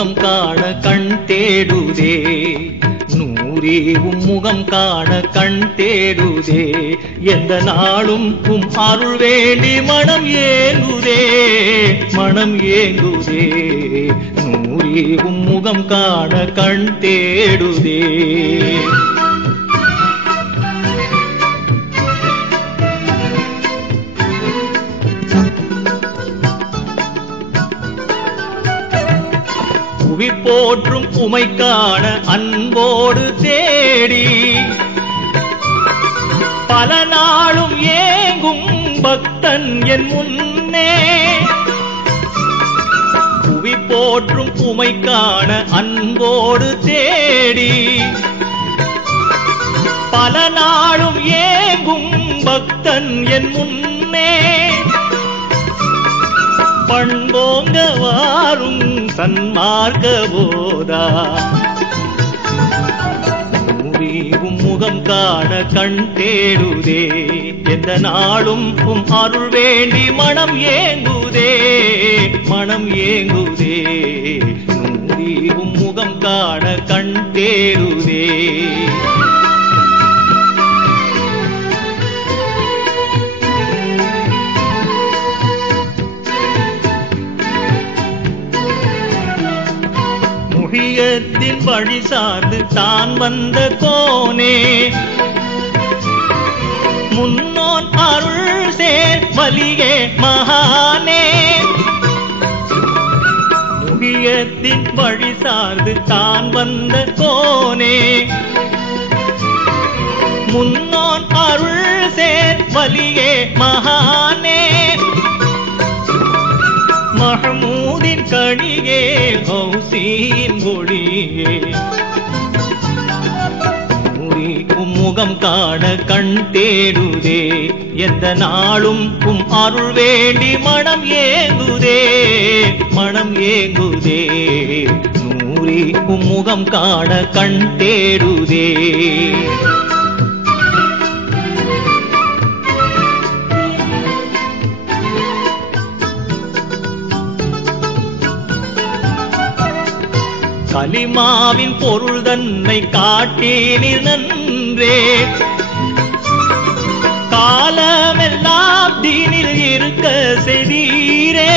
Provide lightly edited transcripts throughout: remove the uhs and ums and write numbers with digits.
முகம் காண கண் தேடுதே நூறே முகம் காண கண் தேடுதே எந்த நாளும் அருள் வேண்டி மனம் ஏங்குதே மனம் ஏங்குதே நூறே முகம் காண கண் தேடுதே போற்றும் உமை காண அன்போடு தேடி பல நாளும் ஏங்கும் பக்தன் என் முன்னே புவி போற்றும் உமை காண அன்போடு தேடி பல நாளும் ஏங்கும் பக்தன் என் முன்னே பண்போங்க வாரும் சன்மார்க்க போதா நூறே முகம் காண கண் தேடுதே எந்த நாளும் அருள் வேண்டி மனம் ஏங்குதே மனம் ஏங்குதே நூறே முகம் காண கண் தேடுதே முகியத்தின் வழி சார்ந்து தான் வந்த கோனே முன்னோன் அருள் சேர் வலியே மகானே முகியத்தின் வழி சார்ந்து தான் வந்த கோனே முன்னோன் அருள் சேர் வலியே மகானே மஹமூதின் கணியே கௌசியின் ஒளியே நூறே முகம் காண கண் தேடுதே எந்த நாளும் அருள் வேண்டி மனம் ஏங்குதே மனம் ஏங்குதே நூறே முகம் காண கண் தேடுதே கலிமாவின் பொருள் தன்னை காட்டீனில் நன்றே காலமெல்லாம் தீனில் இருக்க செய்தீரே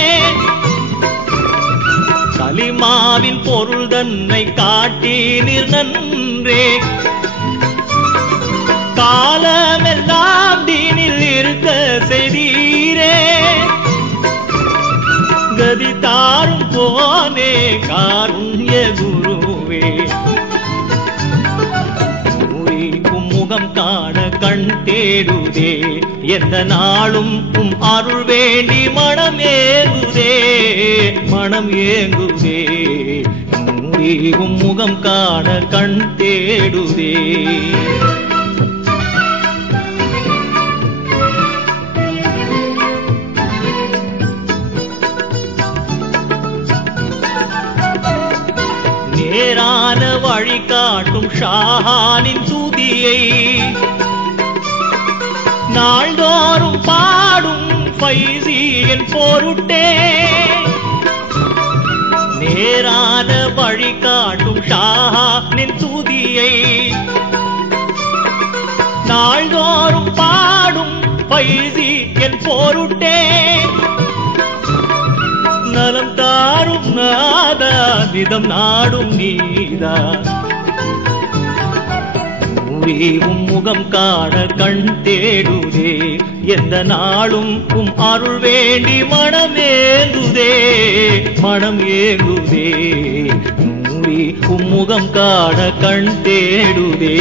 கலிமாவின் பொருள் தன்னை காட்டீனில் நன்றே காலமெல்லாம் தீனில் இருக்க செய்தீரே கதி தாரும் போனே காருண்ய குருவே நூறே முகம் காண கண் தேடுதே எந்த நாளும் அருள் வேண்டி மனம் ஏங்குதே மனம் ஏங்குதே நூறே முகம் காண கண் தேடுதே நேரான வழி காட்டும் ஷாஹானின் துதியை நாள்தோறும் பாடும் பைசியின் பொருட்டே நேரான வழி காட்டும் ஷாஹானின் துதியை நாள்தோறும் பாடும் பைசியின் பொருட்டே நலம் தாரும் நாதா நிதம் நாடும் நீதா நூறே முகம் காண கண் தேடுதே எந்த நாளும் அருள் வேண்டி மனம் ஏங்குதே மனம் ஏங்குதே நூறே முகம் காண கண் தேடுதே